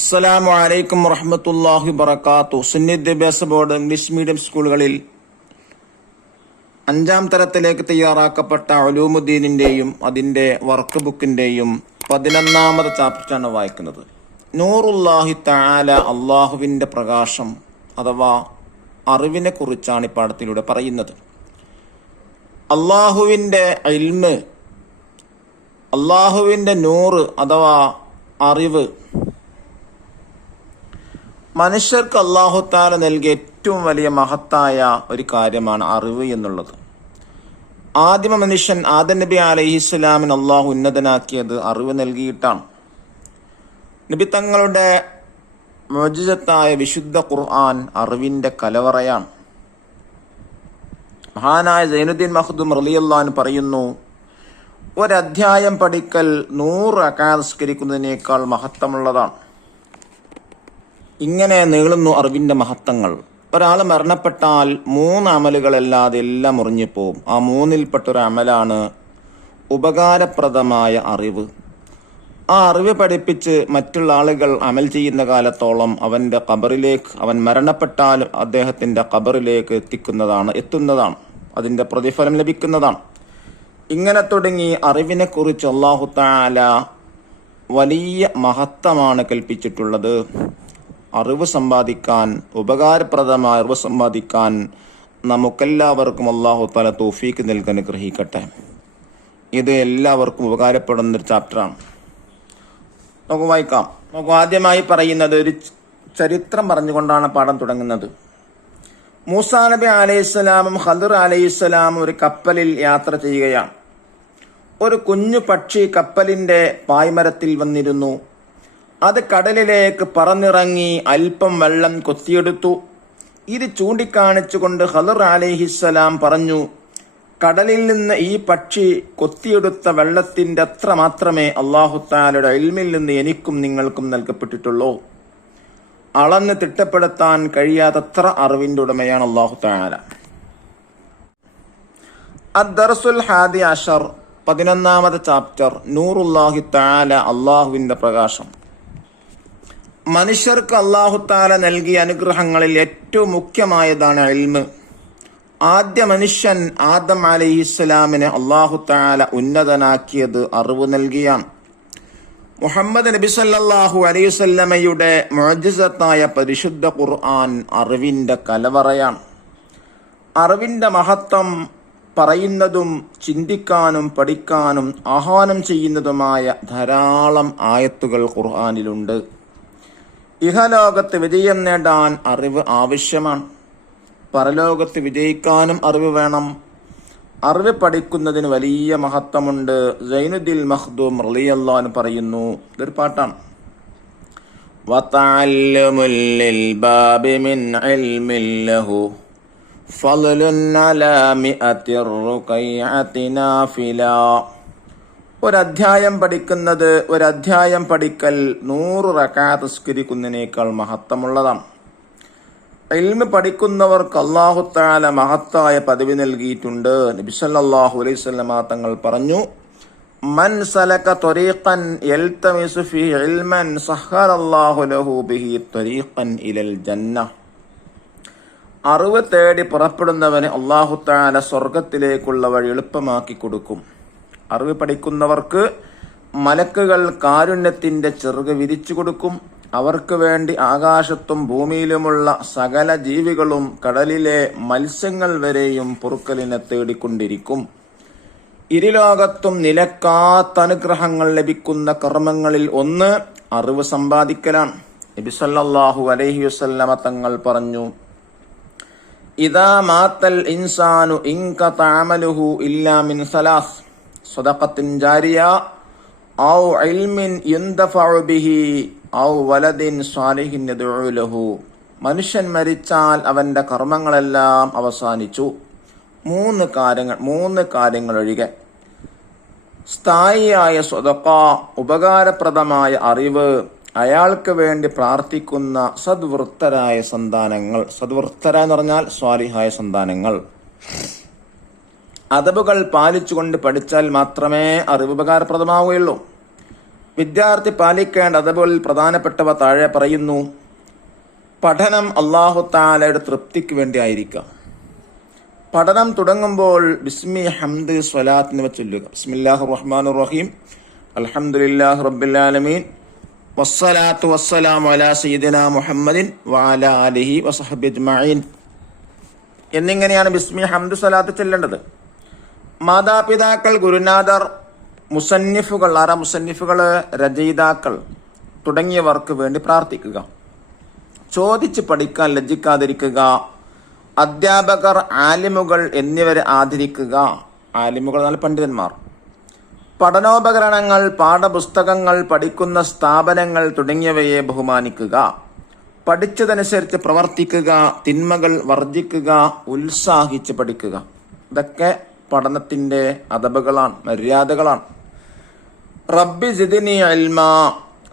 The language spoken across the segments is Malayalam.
അസ്സലാമു അലൈക്കും വറഹ്മത്തുള്ളാഹി വബറകാതുഹു. സുന്നി വിദ്യാഭ്യാസ ബോർഡ് ഇംഗ്ലീഷ് മീഡിയം സ്കൂളുകളിൽ 5ാം തരത്തിലേക്ക് തയ്യാറാക്കപ്പെട്ട ഉലൂമുദ്ദീനിന്റെയും അതിന്റെ വർക്ക് ബുക്കിന്റെയും 11ാമത് ചാപ്റ്ററാണ് വായിക്കുന്നത്. നൂറുല്ലാഹി തആല, അള്ളാഹുവിന്റെ പ്രകാശം അഥവാ അറിവിനെ കുറിച്ചാണ് ഈ പാഠത്തിലൂടെ പറയുന്നത്. അള്ളാഹുവിന്റെ ഇൽമ്, അള്ളാഹുവിന്റെ നൂറ് അഥവാ അറിവ്, മനുഷ്യർക്ക് അല്ലാഹു തആല നൽകിയ ഏറ്റവും വലിയ മഹത്തായ ഒരു കാര്യമാണ് അറിവ് എന്നുള്ളത്. ആദിമ മനുഷ്യൻ ആദം നബി അലൈഹിസ്സലാമിന് അള്ളാഹു ഉന്നതനാക്കിയത് അറിവ് നൽകിയിട്ടാണ്. നബി തങ്ങളുടെ മുഅ്ജിസത്തായ വിശുദ്ധ ഖുർആൻ അറിവിന്റെ കലവറയാണ്. മഹാനായ സൈനുദ്ദീൻ മഖ്ദൂം റളിയല്ലാഹു അൻഹു പറയുന്നു, ഒരധ്യായം പഠിക്കൽ 100 റക്അത്ത് നിസ്കരിക്കുന്നതിനേക്കാൾ മഹത്വമുള്ളതാണ്. ഇങ്ങനെ നീളുന്നു അറിവിന്റെ മഹത്വങ്ങൾ. ഒരാൾ മരണപ്പെട്ടാൽ 3 അമലുകളല്ലാതെ എല്ലാം മുറിഞ്ഞുപോകും. ആ 3-ൽപ്പെട്ടൊരു അമലാണ് ഉപകാരപ്രദമായ അറിവ്. ആ അറിവ് പഠിപ്പിച്ച് മറ്റുള്ള ആളുകൾ അമൽ ചെയ്യുന്ന കാലത്തോളം അവന്റെ ഖബറിലേക്ക്, അവൻ മരണപ്പെട്ടാലും അദ്ദേഹത്തിന്റെ ഖബറിലേക്ക് എത്തുന്നതാണ്, അതിന്റെ പ്രതിഫലം ലഭിക്കുന്നതാണ്. ഇങ്ങനെ തുടങ്ങി അറിവിനെ കുറിച്ച് അല്ലാഹു തആല വലിയ മഹത്വമാണ് കൽപ്പിച്ചിട്ടുള്ളത്. അറിവ് സമ്പാദിക്കാൻ, ഉപകാരപ്രദമായ അറിവ് സമ്പാദിക്കാൻ നമുക്കെല്ലാവർക്കും അല്ലാഹു തആല തൗഫീക്ക് നൽകാൻ അനുഗ്രഹിക്കട്ടെ. ഇത് എല്ലാവർക്കും ഉപകാരപ്പെടുന്നൊരു ചാപ്റ്ററാണ്. നമുക്ക് വായിക്കാം. നമുക്ക് ആദ്യമായി പറയുന്നത് ഒരു ചരിത്രം പറഞ്ഞുകൊണ്ടാണ് പാഠം തുടങ്ങുന്നത്. മൂസാ നബി അലൈഹിസ്സലാമും ഖദർ അലൈഹിസ്സലാമും ഒരു കപ്പലിൽ യാത്ര ചെയ്യുകയാണ്. ഒരു കുഞ്ഞു പക്ഷി കപ്പലിന്റെ പായ്മരത്തിൽ വന്നിരുന്നു. അത് കടലിലേക്ക് പറന്നിറങ്ങി അല്പം വെള്ളം കൊത്തിയെടുത്തു. ഇത് ചൂണ്ടിക്കാണിച്ചുകൊണ്ട് ഖദർ അലൈഹിസ്സലാം പറഞ്ഞു, കടലിൽ നിന്ന് ഈ പക്ഷി കൊത്തിയെടുത്ത വെള്ളത്തിന്റെ അത്ര മാത്രമേ അല്ലാഹു തആലയുടെ ഇൽമിൽ നിന്ന് എനിക്കും നിങ്ങൾക്കും നൽകപ്പെട്ടിട്ടുള്ളൂ. അളന്ന് തിട്ടപ്പെടുത്താൻ കഴിയാത്തത്ര അറിവിന്റെ ഉടമയാണ് അല്ലാഹു തആല. അദ്ദർസുൽ ഹാദി അശർ, 11ാമത് ചാപ്റ്റർ, നൂറുല്ലാഹി തആല, അള്ളാഹുവിന്റെ പ്രകാശം. മനുഷ്യർക്ക് അല്ലാഹു തആല നൽകിയ അനുഗ്രഹങ്ങളിൽ ഏറ്റവും മുഖ്യമായതാണ് ഇൽമ്. ആദ്യ മനുഷ്യൻ ആദം അലൈഹിസ്സലാമിനെ അല്ലാഹു തആല ഉന്നതനാക്കിയത് അറിവ് നൽകിയാണ്. മുഹമ്മദ് നബി സല്ലല്ലാഹു അലൈഹി വസല്ലമയുടെ മുഅ്ജിസത്തായ പരിശുദ്ധ ഖുർആൻ അറിവിന്റെ കലവറയാണ്. അറിവിന്റെ മഹത്വം പറയുന്നതും ചിന്തിക്കാനും പഠിക്കാനും ആഹ്വാനം ചെയ്യുന്നതുമായ ധാരാളം ആയത്തുകൾ ഖുർആനിലുണ്ട്. ഇഹലോകത്ത് വിജയം നേടാൻ അറിവ് ആവശ്യമാണ്. പരലോകത്ത് വിജയിക്കാനും അറിവ് വേണം. അറിവ് പഠിക്കുന്നതിന് വലിയ മഹത്വമുണ്ട്. സൈനുദ്ദീൻ മഖ്ദൂം റളിയല്ലാഹു അൻഹു പറയുന്നു, ഇതൊരു പാട്ടാണ്. വതഅല്ലുമുൽ ലിൽബാബി മിൻ ഇൽമിൻ ലഹു ഫളലുൻ അലാ മിഅത്തിർ റുഖൈഅതി നാഫിലാ. ഒരധ്യായം പഠിക്കൽ 100 റക്അത്ത് നിസ്കരിക്കുന്നതിനേക്കാൾ മഹത്വമുള്ളതാണ്. ഇൽമ് പഠിക്കുന്നവർക്ക് അല്ലാഹു തആല മഹത്തായ പദവി നൽകിയിട്ടുണ്ട്. നബി സല്ലല്ലാഹു അലൈഹി വസല്ലം തങ്ങൾ പറഞ്ഞു, മൻ സലക ത്വരീഖൻ യൽതമിസു ഫീഹി ഇൽമൻ സഹറല്ലാഹു ലഹു ബിഹി ത്വരീഖൻ ഇലൽ ജന്ന. അറിവ് തേടി പുറപ്പെടുന്നവന് അല്ലാഹു തആല സ്വർഗ്ഗത്തിലേക്കുള്ള വഴി എളുപ്പമാക്കി കൊടുക്കും. അറിവ് പഠിക്കുന്നവർക്ക് മലക്കുകൾ കാരുണ്യത്തിന്റെ ചിറക് വിരിച്ചു കൊടുക്കും. അവർക്ക് വേണ്ടി ആകാശത്തും ഭൂമിയിലുമുള്ള സകല ജീവികളും കടലിലെ മത്സ്യങ്ങൾ വരെയും പൊറുക്കലിനെ തേടിക്കൊണ്ടിരിക്കും. ഇരുലോകത്തും നിലക്കാത്ത അനുഗ്രഹങ്ങൾ ലഭിക്കുന്ന കർമ്മങ്ങളിൽ ഒന്ന് അറിവ് സമ്പാദിക്കലാണ്. നബി സല്ലല്ലാഹു അലൈഹി വസല്ലമ തങ്ങൾ പറഞ്ഞു, ഇദാ മാത്തൽ ഇൻസാനു ഇൻഖത അമലുഹു ഇല്ലാ മിൻ സലാസ് സദഖത്തിൻ ജാരിയ ഔ ഇൽമിൻ യുൻതഫഉ ബിഹി ഔ വലദിൻ സ്വാലിഹിൻ യദ്ഉ ലഹു. മനുഷ്യൻ മരിച്ചാൽ അവന്റെ കർമ്മങ്ങളെല്ലാം അവസാനിച്ചു. 3 കാര്യങ്ങൾ ഒഴികെ. സ്ഥായിയായ സ്വതഖ, ഉപകാരപ്രദമായ അറിവ്, അയാൾക്ക് വേണ്ടി പ്രാർത്ഥിക്കുന്ന സദ്വൃത്തരായ സന്താനങ്ങൾ. സദ്വൃത്തരെന്ന് പറഞ്ഞാൽ സ്വാലിഹായ സന്താനങ്ങൾ. അദബുകൾ പാലിച്ചുകൊണ്ട് പഠിച്ചാൽ മാത്രമേ അറിവ് ഉപകാരപ്രദമാവുകയുള്ളൂ. വിദ്യാർത്ഥി പാലിക്കേണ്ട അതേപോലെ പ്രധാനപ്പെട്ടവ താഴെ പറയുന്നു. പഠനം അല്ലാഹു തആലയുടെ തൃപ്തിക്ക് വേണ്ടി ആയിരിക്കാം. പഠനം തുടങ്ങുമ്പോൾ ബിസ്മി ഹംദ് സ്വലാത്ത് എന്നിവ ചൊല്ലുക. ബിസ്മില്ലാഹിർ റഹ്മാനിർ റഹീം, അൽഹംദുലില്ലാഹി റബ്ബിൽ ആലമീൻ, വസ്സലാത്തു വസ്സലാമു അലാ സയ്യിദിനാ മുഹമ്മദിൻ വഅലാ ആലിഹി വസഹ്ബിഹി അജ്മഈൻ എന്നിങ്ങനെയാണ് ബിസ്മി ഹംദ് സ്വലാത്ത് ചൊല്ലേണ്ടത്. മാതാപിതാക്കൾ, ഗുരുനാഥർ, മുസന്നിഫുകൾ, മുസന്നിഫുകൾ, രചയിതാക്കൾ തുടങ്ങിയവർക്ക് വേണ്ടി പ്രാർത്ഥിക്കുക. ചോദിച്ച് പഠിക്കാൻ ലജ്ജിക്കാതിരിക്കുക. അധ്യാപകർ, ആലിമുകൾ എന്നിവരെ ആദരിക്കുക. ആലിമുകൾ എന്നാൽ പണ്ഡിതന്മാർ. പഠനോപകരണങ്ങൾ, പാഠപുസ്തകങ്ങൾ, പഠിക്കുന്ന സ്ഥാപനങ്ങൾ തുടങ്ങിയവയെ ബഹുമാനിക്കുക. പഠിച്ചതനുസരിച്ച് പ്രവർത്തിക്കുക. തിന്മകൾ വർജിക്കുക. ഉത്സാഹിച്ച് പഠിക്കുക. ഇതൊക്കെ പഠനത്തിന്റെ അദബുകളാണ്, മര്യാദകളാണ്. റബ്ബി സിദ്നി ഇൽമാ,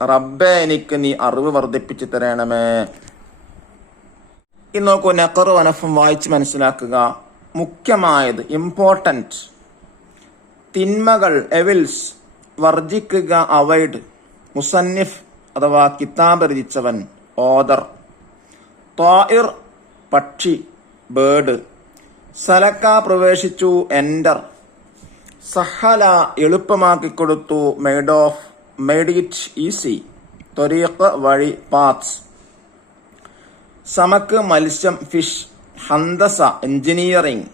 റബ്ബേ എനിക്ക് നീ അറിവ് വർദ്ധിപ്പിച്ചു തരണമേ. ഇനി നോക്കൂ, നഖർ വനഫും വായിച്ച് മനസ്സിലാക്കുക. മുഖ്യമായത്, ഇമ്പോർട്ടൻറ്റ്, തിന്മകൾ, എവിൽസ് വർജിക്കുക, അവൈഡ്. മുസന്നിഫ് അഥവാ കിതാബ് രചിച്ചവൻ, ഓദർ. ത്വാഇർ പക്ഷി, ബേർഡ്. സലക്ക പ്രവേശിച്ചു, എൻഡർ. Sahala എളുപ്പമാക്കിക്കൊടുത്തു, made it easy. ത്വരീഖ് വഴി, പാത്സ്. സമക്ക് മത്സ്യം, ഫിഷ്. ഹന്തസ എഞ്ചിനീയറിംഗ്.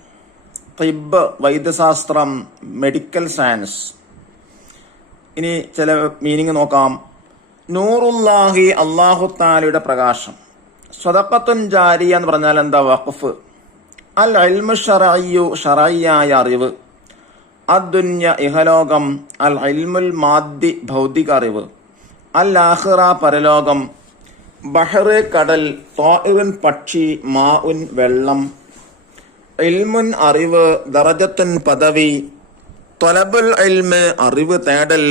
തിബ് വൈദ്യശാസ്ത്രം, മെഡിക്കൽ സയൻസ്. ഇനി ചില മീനിങ് നോക്കാം. നൂറുല്ലാഹി അല്ലാഹു തആലയുടെ പ്രകാശം. സ്വദഖത്തുൻ ജാരിയ എന്ന് പറഞ്ഞാൽ എന്താ? വഖഫ്. അൽ ഇൽമു ശറഇയ്യു, ശറഇയായ അറിവ്. അദ്ദുന്യ ഇഹലോകം. അൽ ഇൽമുൽ മാദ്ദി, ഭൗതിക അറിവ്. അൽ ആഖിറ പരലോകം. ബഹർ കടൽ. ത്വാഇറുൻ പക്ഷി. മാഉൻ വെള്ളം. ഇൽമുൻ അറിവ്. ദറജത്തുൻ പദവി. ത്വലബുൽ ഇൽമ് അറിവ് തേടൽ.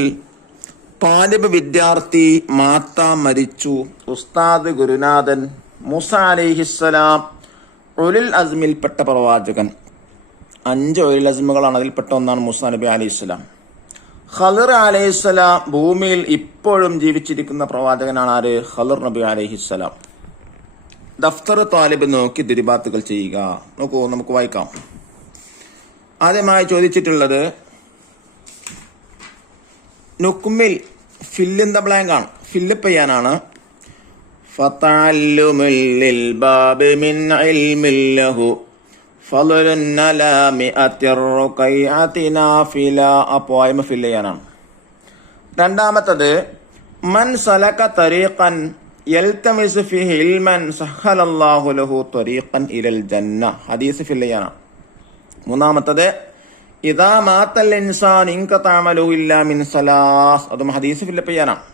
താലിബ് വിദ്യാർത്ഥി. മാത്ത മരിച്ചു. ഉസ്താദ് ഗുരുനാഥൻ. മൂസ അലൈഹിസ്സലാം ഉലുൽ അസ്മിൽപ്പെട്ട പ്രവാചകൻ. 5 ഉലുൽ അസ്മുകളാണ്, അതിൽപ്പെട്ട ഒന്നാണ് മൂസ നബി അലൈഹിസ്സലാം. ഖളിർ അലൈഹിസ്സലാം ഭൂമിയിൽ ഇപ്പോഴും ജീവിച്ചിരിക്കുന്ന പ്രവാചകനാണ്. ആര്? ഖളിർ നബി അലൈഹിസ്സലാം. ദഫ്തർ താലിബ് നോക്കി ദിരിബാത്തുകൾ ചെയ്യുക. നോക്കൂ, നമുക്ക് വായിക്കാം. ആദ്യമായി ചോദിച്ചിട്ടുള്ളത് നുക്മിൽ, ഫില്ല് ഇൻ ദ ബ്ലാങ്ക് ആണ്, ഫില്ലപ്പ് ചെയ്യാനാണ്. ഫതഅല്ലുമുൽ ലിൽബാബി മിൻ ഇൽമിൻ ലഹു ഫളലുൻ അലാ മിഅത്തിർ റുഖൈഅതി നാഫില. ആ പോയമ ഫില്ല് ചെയ്യാനാണ്. രണ്ടാമത്തത് മൻ സലക തരീഖൻ യൽതമിസു ഫീഹി ഇൽമൻ സഹലല്ലാഹു ലഹു തരീഖൻ ഇലൽ ജന്ന. ഹദീസ് ഫില്ല് ചെയ്യാനാണ്. മൂന്നാമത്തത് ഇദാ മാത്തൽ ഇൻസാൻ ഇൻഖതഅ അമലുഹു ഇല്ലാ മിൻ സലാസ്. അതും ഹദീസ് ഫില്ലപ്പ് ചെയ്യാനാണ്.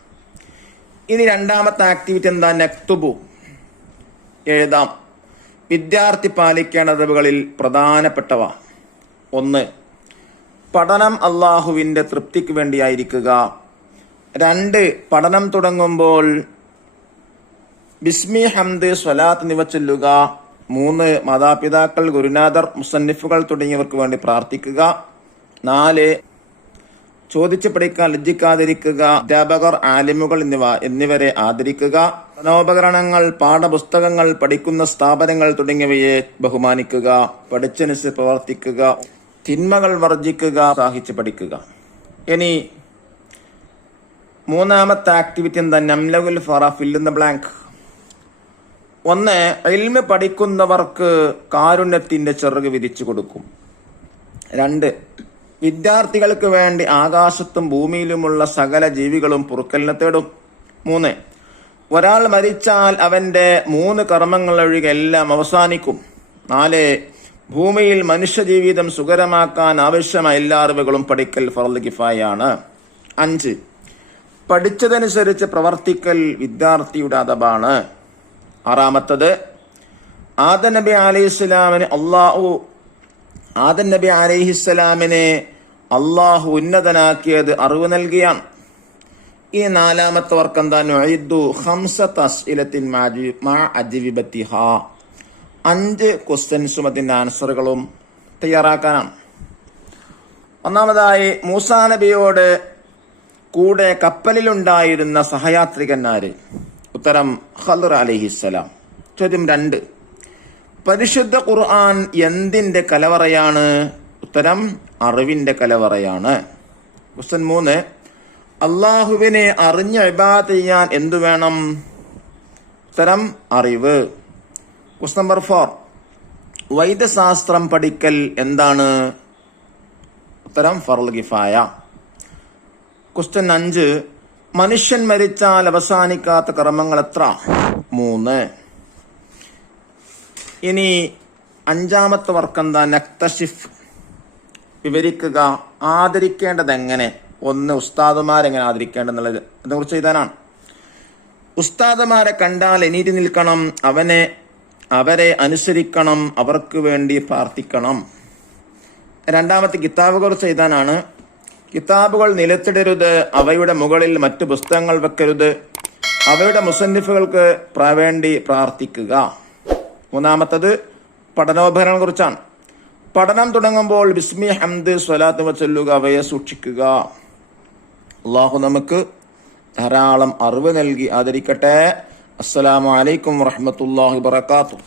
ഇനി രണ്ടാമത്തെ ആക്ടിവിറ്റി എന്താ? നക്തുബു, എഴുതാം. വിദ്യാർത്ഥി പാലിക്കേണ്ട അദബുകളിൽ പ്രധാനപ്പെട്ടവ: 1. പഠനം അള്ളാഹുവിന്റെ തൃപ്തിക്ക് വേണ്ടിയായിരിക്കുക. 2. പഠനം തുടങ്ങുമ്പോൾ ബിസ്മി ഹംദ് സ്വലാത്ത് എന്നിവ ചൊല്ലുക. 3. മാതാപിതാക്കൾ, ഗുരുനാഥർ, മുസന്നിഫുകൾ തുടങ്ങിയവർക്ക് വേണ്ടി പ്രാർത്ഥിക്കുക. 4. ചോദിച്ചു പഠിക്കാൻ ലജ്ജിക്കാതിരിക്കുക. അധ്യാപകർ, ആലിമുകൾ എന്നിവരെ ആദരിക്കുക. പഠനോപകരണങ്ങൾ, പാഠപുസ്തകങ്ങൾ, പഠിക്കുന്ന സ്ഥാപനങ്ങൾ തുടങ്ങിയവയെ ബഹുമാനിക്കുക. പഠിച്ചനുസരിച്ച് പ്രവർത്തിക്കുക. തിന്മകൾ വർജിക്കുക. സാഹിച്ച് പഠിക്കുക. ഇനി മൂന്നാമത്തെ ആക്ടിവിറ്റി എന്താ? നംലഉൽ Farah, fill in the blank. 1. ഇൽമ് പഠിക്കുന്നവർക്ക് കാരുണ്യത്തിന്റെ ചിറക് വിരിച്ചു കൊടുക്കും. 2. വിദ്യാർത്ഥികൾക്ക് വേണ്ടി ആകാശത്തും ഭൂമിയിലുമുള്ള സകല ജീവികളും പൊറുക്കലിനെ തേടും. 3. ഒരാൾ മരിച്ചാൽ അവന്റെ 3 കർമ്മങ്ങൾ ഒഴികെ എല്ലാം അവസാനിക്കും. 4. ഭൂമിയിൽ മനുഷ്യജീവിതം സുഖകരമാക്കാൻ ആവശ്യമായ എല്ലാ അറിവുകളും പഠിക്കൽ ഫർള് കിഫായാണ്. 5. പഠിച്ചതനുസരിച്ച് പ്രവർത്തിക്കൽ വിദ്യാർത്ഥിയുടെ അദബാണ്. 6. ആദം നബി അലൈഹിസ്സലാമിനെ അള്ളാഹു ഉന്നതനാക്കിയത് അറിവ് നൽകിയാണ്. ഈ 4 വർക്ക് എന്താ? നുഇദ്ദു 5 അസ്ഇലത്തിൻ മാ അജ്വിബത്തിഹാ. 5 ക്വസ്റ്റ്യൻസും അതിന്റെ ആൻസറുകളും തയ്യാറാക്കാനാണ്. ഒന്നാമതായി മൂസാ നബിയോട് കൂടെ കപ്പലിലുണ്ടായിരുന്ന സഹയാത്രികന്മാര്? ഉത്തരം ഖളർ അലൈഹിസ്സലാം. ചോദ്യം 2, പരിശുദ്ധ ഖുർആൻ എന്തിന്റെ കലവറയാണ്? ഉത്തരം അറിവിന്റെ കലവറയാണ്. ക്വസ്റ്റ്യൻ 3, അള്ളാഹുവിനെ അറിഞ്ഞ് ഇബാദത്ത് ചെയ്യാൻ എന്തു വേണം? ഉത്തരം അറിവ്. ക്വസ്റ്റ്യൻ നമ്പർ 4, വൈദ്യശാസ്ത്രം പഠിക്കൽ എന്താണ്? ഉത്തരം ഫർള് കിഫായ. ക്വസ്റ്റ്യൻ 5, മനുഷ്യൻ മരിച്ചാൽ അവസാനിക്കാത്ത കർമ്മങ്ങൾ എത്ര? 3. ഇനി 5-ാമത്തെ വർക്കെന്താ? നക്തഷിഫ്, വിവരിക്കുക. ആദരിക്കേണ്ടത് എങ്ങനെ? 1, ഉസ്താദുമാരെങ്ങനെ ആദരിക്കേണ്ടെന്നുള്ളത് അതിനെക്കുറിച്ച് എഴുതാനാണ്. ഉസ്താദുമാരെ കണ്ടാൽ എണീറ്റ് നിൽക്കണം, അവരെ അനുസരിക്കണം, അവർക്ക് വേണ്ടി പ്രാർത്ഥിക്കണം. 2-ാമത്തെ കിതാബുകളെ കുറിച്ച് എഴുതാനാണ്. കിതാബുകൾ നിലത്തിടരുത്, അവയുടെ മുകളിൽ മറ്റു പുസ്തകങ്ങൾ വെക്കരുത്, അവയുടെ മുസന്നിഫുകൾക്ക് വേണ്ടി പ്രാർത്ഥിക്കുക. 3-ാമത്തത് പഠനോപകരണങ്ങളെ കുറിച്ചാണ്. പഠനം തുടങ്ങുമ്പോൾ ബിസ്മി, ഹംദ്, സ്വലാത്ത് ചൊല്ലുക, അവയെ സൂക്ഷിക്കുക. അള്ളാഹു നമുക്ക് ധാരാളം അറിവ് നൽകി ആദരിക്കട്ടെ. അസ്സലാമു അലൈക്കും വറഹ്മത്തുള്ളാഹി വബറകാതുഹു.